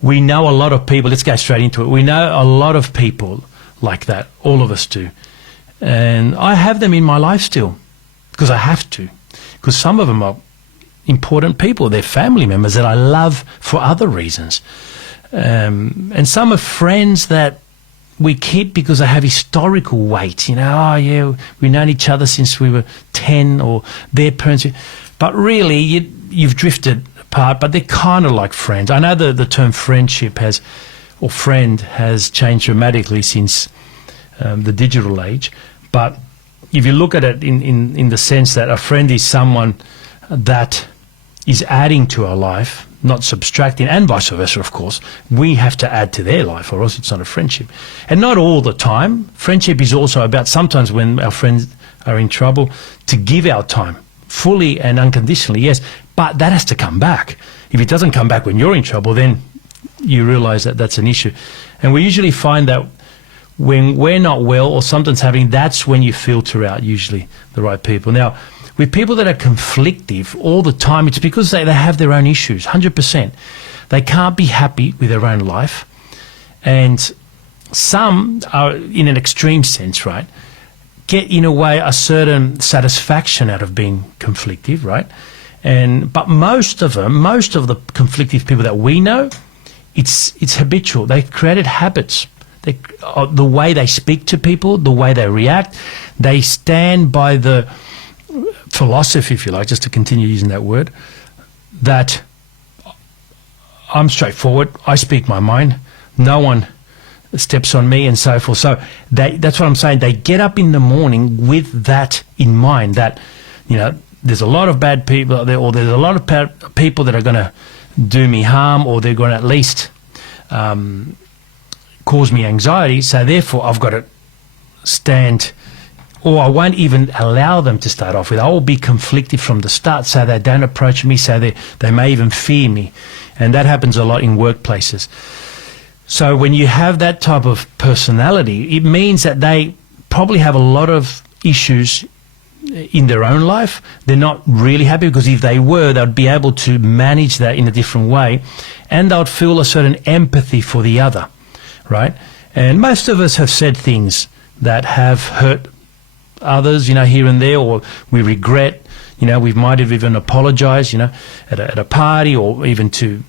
We know a lot of people, let's go straight into it. We know a lot of people like that, all of us do. And I have them in my life still, because I have to. Because some of them are important people, they're family members that I love for other reasons. And some are friends that we keep because they have historical weight. You know, oh yeah, we've known each other since we were 10, or their parents. But really, you've drifted apart, but they're kind of like friends. I know the term friendship or friend has changed dramatically since the digital age. But if you look at it in the sense that a friend is someone that is adding to our life, not subtracting, and vice versa, of course. We have to add to their life, or else it's not a friendship. And not all the time. Friendship is also about sometimes when our friends are in trouble, to give our time fully and unconditionally, yes, but that has to come back. If it doesn't come back when you're in trouble, then you realize that that's an issue. And we usually find that when we're not well or something's happening, that's when you filter out usually the right people. Now, with people that are conflictive all the time, it's because they have their own issues, 100%. They can't be happy with their own life. And some are, in an extreme sense, right, get in a way a certain satisfaction out of being conflictive, right? But most of them, most of the conflictive people that we know, it's habitual. They've created habits. The way they speak to people, the way they react, they stand by the philosophy, if you like, just to continue using that word, that I'm straightforward, I speak my mind, no one steps on me, and so forth. So that's what I'm saying. They get up in the morning with that in mind, that, you know, there's a lot of bad people there, or there's a lot of people that are going to do me harm, or they're going to at least cause me anxiety. So therefore I've got to stand, or I won't even allow them to start off with. I will be conflicted from the start, so they don't approach me, so they may even fear me. And that happens a lot in workplaces. So when you have that type of personality, it means that they probably have a lot of issues in their own life. They're not really happy, because if they were, they'd be able to manage that in a different way, and they'd feel a certain empathy for the other, right? And most of us have said things that have hurt others, you know, here and there, or we regret, you know, we might have even apologized, you know, at a party, or even to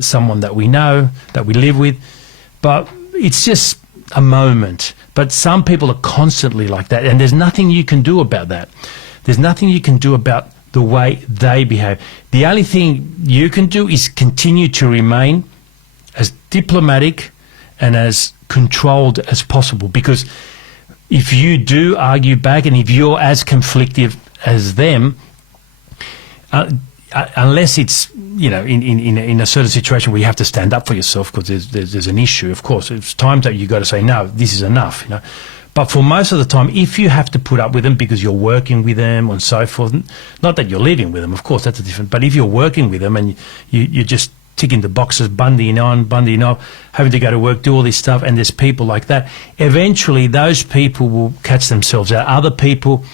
someone that we know, that we live with. But it's just a moment. But some people are constantly like that, and there's nothing you can do about that. There's nothing you can do about the way they behave. The only thing you can do is continue to remain as diplomatic and as controlled as possible, because if you do argue back, and if you're as conflictive as them, unless it's, you know, in a certain situation where you have to stand up for yourself because there's an issue, of course, it's times that you got to say, no, this is enough, you know. But for most of the time, if you have to put up with them because you're working with them and so forth, not that you're living with them, of course, that's a different, but if you're working with them and you're just ticking the boxes, bundying on, having to go to work, do all this stuff, and there's people like that, eventually those people will catch themselves out. Other people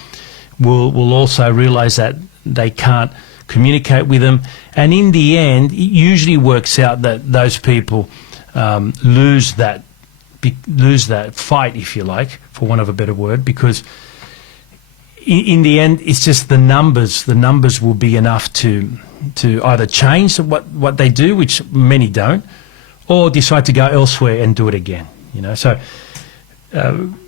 will also realize that they can't communicate with them, and in the end, it usually works out that those people lose that fight, if you like, for want of a better word, because in the end, it's just the numbers. The numbers will be enough to either change what they do, which many don't, or decide to go elsewhere and do it again. You know, so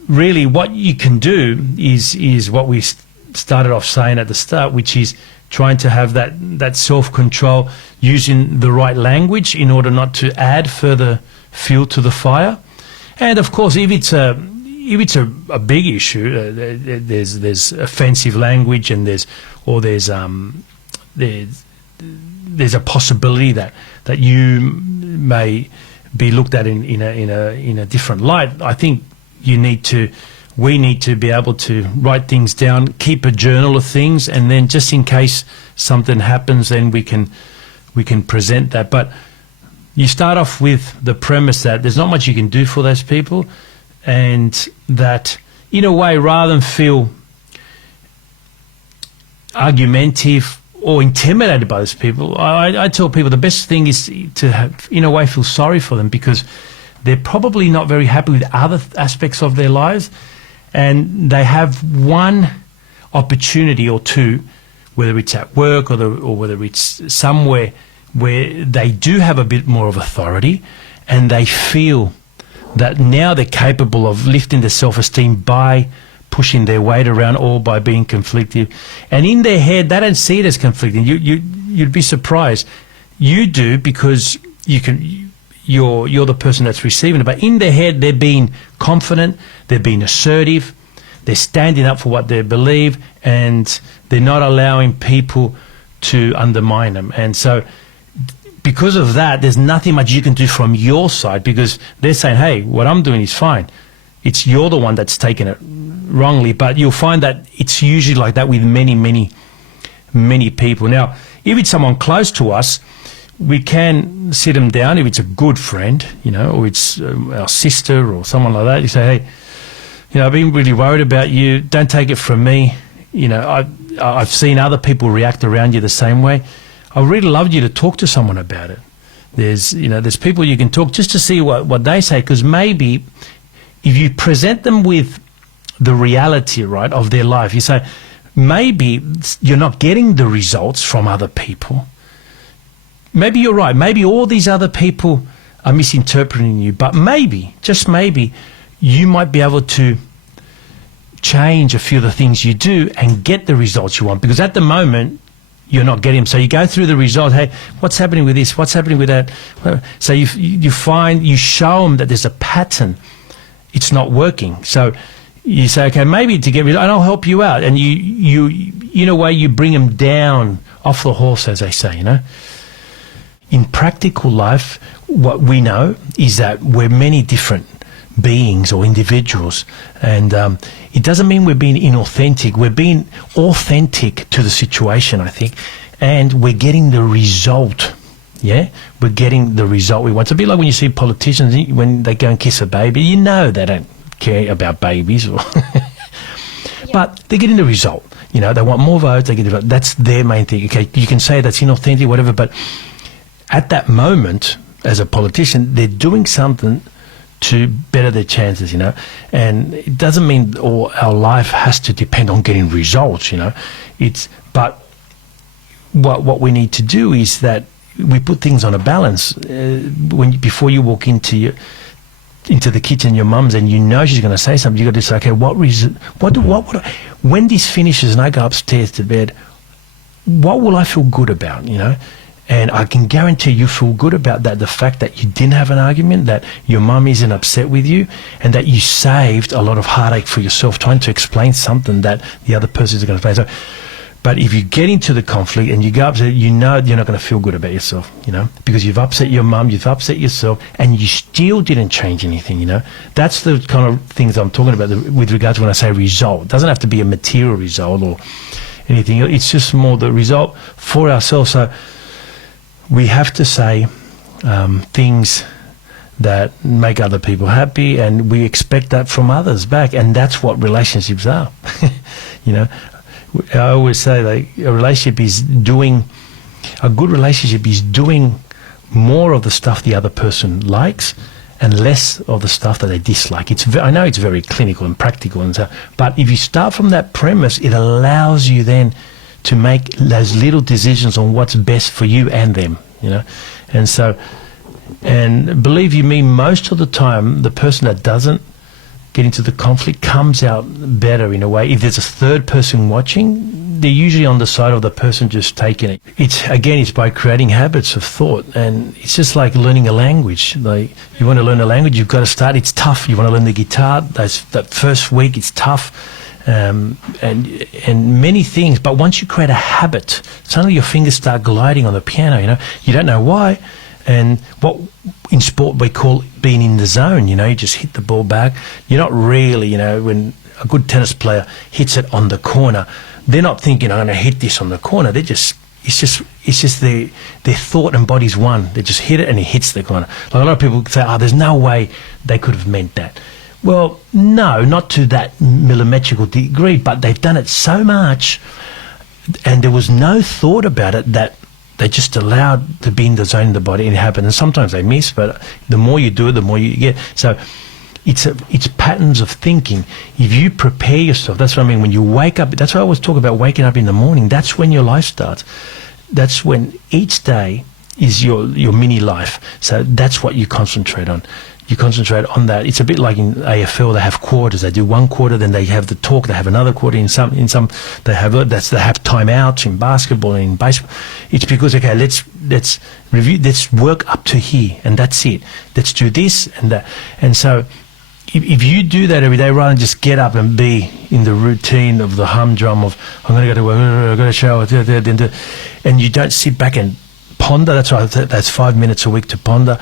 really, what you can do is what we started off saying at the start, which is trying to have that self-control, using the right language in order not to add further fuel to the fire. And of course, if it's a big issue, there's offensive language, and there's a possibility that you may be looked at in a different light. I think we need to be able to write things down, keep a journal of things, and then just in case something happens, then we can present that. But you start off with the premise that there's not much you can do for those people, and that in a way, rather than feel argumentative or intimidated by those people, I tell people the best thing is to have, in a way, feel sorry for them, because they're probably not very happy with other aspects of their lives, and they have one opportunity or two, whether it's at work or whether it's somewhere where they do have a bit more of authority, and they feel that now they're capable of lifting their self-esteem by pushing their weight around or by being conflictive. And in their head, they don't see it as conflicting. You'd be surprised. You do, because you're the person that's receiving it. But in their head, they're being confident, they're being assertive, they're standing up for what they believe, and they're not allowing people to undermine them. And so because of that, there's nothing much you can do from your side, because they're saying, hey, what I'm doing is fine. It's you're the one that's taking it wrongly. But you'll find that it's usually like that with many, many, many people. Now, if it's someone close to us, we can sit them down. If it's a good friend, or it's our sister or someone like that, you say, hey, I've been really worried about you. Don't take it from me. I've seen other people react around you the same way. I really love you to talk to someone about it. There's people you can talk just to see what they say, because maybe if you present them with the reality, right, of their life, you say, maybe you're not getting the results from other people. Maybe you're right. Maybe all these other people are misinterpreting you, but maybe, just maybe, you might be able to change a few of the things you do and get the results you want, because at the moment, you're not getting them. So you go through the result. Hey, what's happening with this? What's happening with that? So you show them that there's a pattern. It's not working. So you say, okay, maybe to get rid of it, and I'll help you out. And you in a way, you bring them down off the horse, as they say, In practical life, what we know is that we're many different beings or individuals, and it doesn't mean we're being inauthentic. We're being authentic to the situation, I think, and we're getting the result. Yeah, we're getting the result we want. It's a bit like when you see politicians when they go and kiss a baby. They don't care about babies, but they're getting the result. They want more votes. They get the vote. That's their main thing. Okay, you can say that's inauthentic, whatever, but at that moment, as a politician, they're doing something to better their chances, and it doesn't mean all our life has to depend on getting results, but what we need to do is that we put things on a balance. Before you walk into the kitchen, your mum's, and she's going to say something, you got to say, okay, when this finishes and I go upstairs to bed, what will I feel good about, And I can guarantee you feel good about that, the fact that you didn't have an argument, that your mum isn't upset with you, and that you saved a lot of heartache for yourself trying to explain something that the other person is going to explain. So, but if you get into the conflict and you go upset, you're not going to feel good about yourself, because you've upset your mum, you've upset yourself, and you still didn't change anything, That's the kind of things I'm talking about with regards to when I say result. It doesn't have to be a material result or anything. It's just more the result for ourselves. So we have to say things that make other people happy, and we expect that from others back, and that's what relationships are. I always say a good relationship is doing more of the stuff the other person likes and less of the stuff that they dislike. I know it's very clinical and practical, but if you start from that premise, it allows you then to make those little decisions on what's best for you and them, And so, and believe you me, most of the time, the person that doesn't get into the conflict comes out better in a way. If there's a third person watching, they're usually on the side of the person just taking it. It's by creating habits of thought, and it's just like learning a language. Like, you want to learn a language, you've got to start. It's tough. You want to learn the guitar, that first week, it's tough. And many things, but once you create a habit, suddenly your fingers start gliding on the piano. You don't know why, and what in sport we call being in the zone. You just hit the ball back. You're not really, when a good tennis player hits it on the corner, they're not thinking, I'm going to hit this on the corner. It's just their thought and body's one. They just hit it and it hits the corner. Like a lot of people say, there's no way they could have meant that. Well, no, not to that millimetrical degree, but they've done it so much and there was no thought about it, that they just allowed to be in the zone of the body and it happened. And sometimes they miss, but the more you do it, the more you get. So it's patterns of thinking. If you prepare yourself, that's what I mean, when you wake up, that's why I always talk about waking up in the morning. That's when your life starts. That's when each day is your mini life. So that's what you concentrate on. You concentrate on that. It's a bit like in AFL, they have quarters. They do one quarter, then they have the talk. They have another quarter. In some they have timeouts in basketball and in baseball. It's because, okay, let's review. Let's work up to here, and that's it. Let's do this and that. And so, if you do that every day, rather than just get up and be in the routine of the humdrum of I'm going to go to work, I've got to shower, and you don't sit back and ponder. That's right. That's 5 minutes a week to ponder.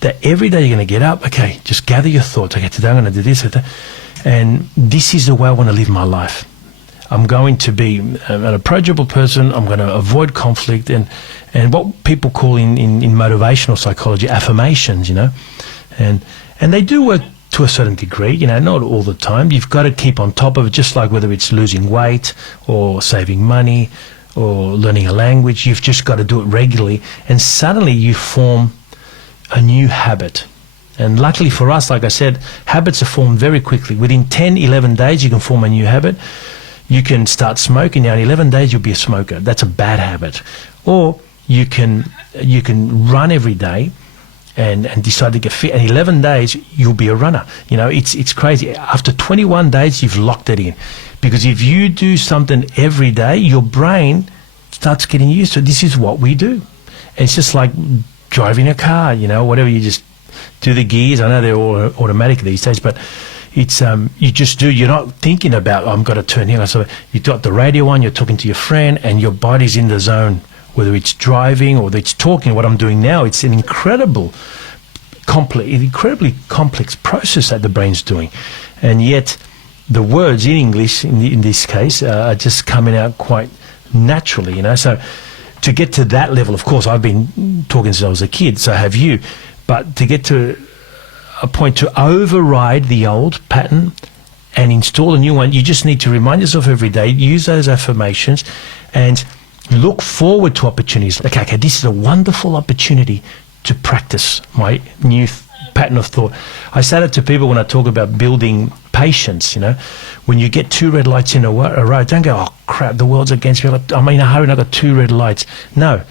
That every day you're going to get up, okay, just gather your thoughts. Okay, today I'm going to do this, and this is the way I want to live my life. I'm going to be an approachable person. I'm going to avoid conflict, and what people call in motivational psychology affirmations, and they do work to a certain degree, not all the time. You've got to keep on top of it, just like whether it's losing weight or saving money or learning a language. You've just got to do it regularly, and suddenly you form a new habit. And luckily for us, like I said, habits are formed very quickly. Within 10, 11 days, you can form a new habit. You can start smoking. Now, in 11 days, you'll be a smoker. That's a bad habit. Or you can run every day and decide to get fit. And 11 days, you'll be a runner. It's crazy. After 21 days, you've locked it in. Because if you do something every day, your brain starts getting used to it. This is what we do. And it's just like driving a car, whatever, you just do the gears. I know they're all automatic these days, but it's you just do. You're not thinking about, I'm going to turn here. So you've got the radio on, you're talking to your friend, and your body's in the zone, whether it's driving or it's talking. What I'm doing now, it's an incredibly complex process that the brain's doing. And yet the words in English, in this case, are just coming out quite naturally, So to get to that level, of course, I've been talking since I was a kid, so have you. But to get to a point to override the old pattern and install a new one, you just need to remind yourself every day, use those affirmations, and look forward to opportunities. Okay, this is a wonderful opportunity to practice my new pattern of thought. I say that to people when I talk about building patience, When you get 2 red lights in a row, don't go, oh crap, the world's against me. I'm in a hurry and I've got 2 red lights. No.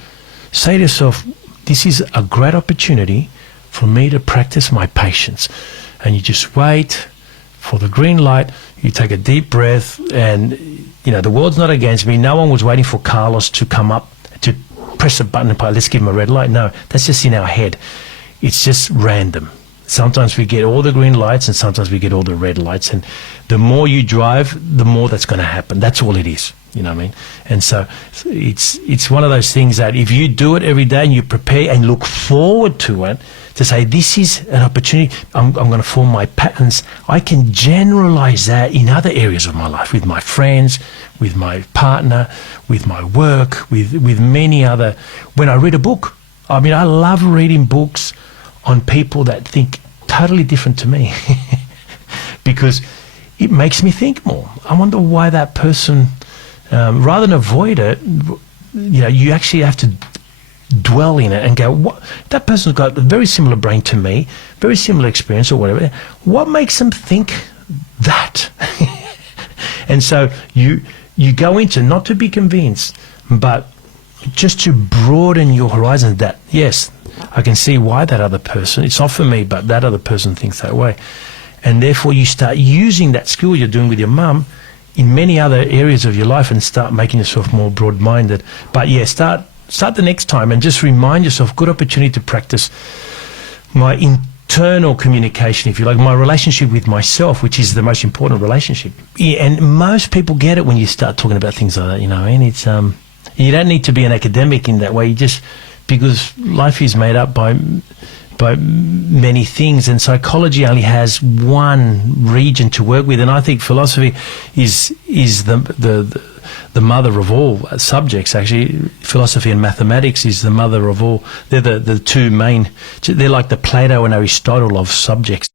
Say to yourself, this is a great opportunity for me to practice my patience. And you just wait for the green light, you take a deep breath, and the world's not against me. No one was waiting for Carlos to come up to press a button and let's give him a red light. No, that's just in our head. It's just random. Sometimes we get all the green lights and sometimes we get all the red lights. And the more you drive, the more that's going to happen. That's all it is. You know what I mean? And so it's one of those things that if you do it every day and you prepare and look forward to it, to say, this is an opportunity, I'm going to form my patterns, I can generalize that in other areas of my life, with my friends, with my partner, with my work, with many other. When I read a book, I love reading books on people that think totally different to me because it makes me think more. I wonder why that person, rather than avoid it, you actually have to dwell in it and go, what, that person's got a very similar brain to me, very similar experience or whatever. What makes them think that? And so you go into, not to be convinced, but just to broaden your horizon, that, yes, I can see why that other person, it's not for me, but that other person thinks that way. And therefore you start using that skill you're doing with your mum in many other areas of your life and start making yourself more broad-minded. But yeah, start the next time and just remind yourself, good opportunity to practice my internal communication, if you like, my relationship with myself, which is the most important relationship. Yeah, and most people get it when you start talking about things like that, and it's, you don't need to be an academic in that way, you just, because life is made up by many things, and psychology only has one region to work with, and I think philosophy is the mother of all subjects. Actually, philosophy and mathematics is the mother of all. They're the two main. They're like the Plato and Aristotle of subjects.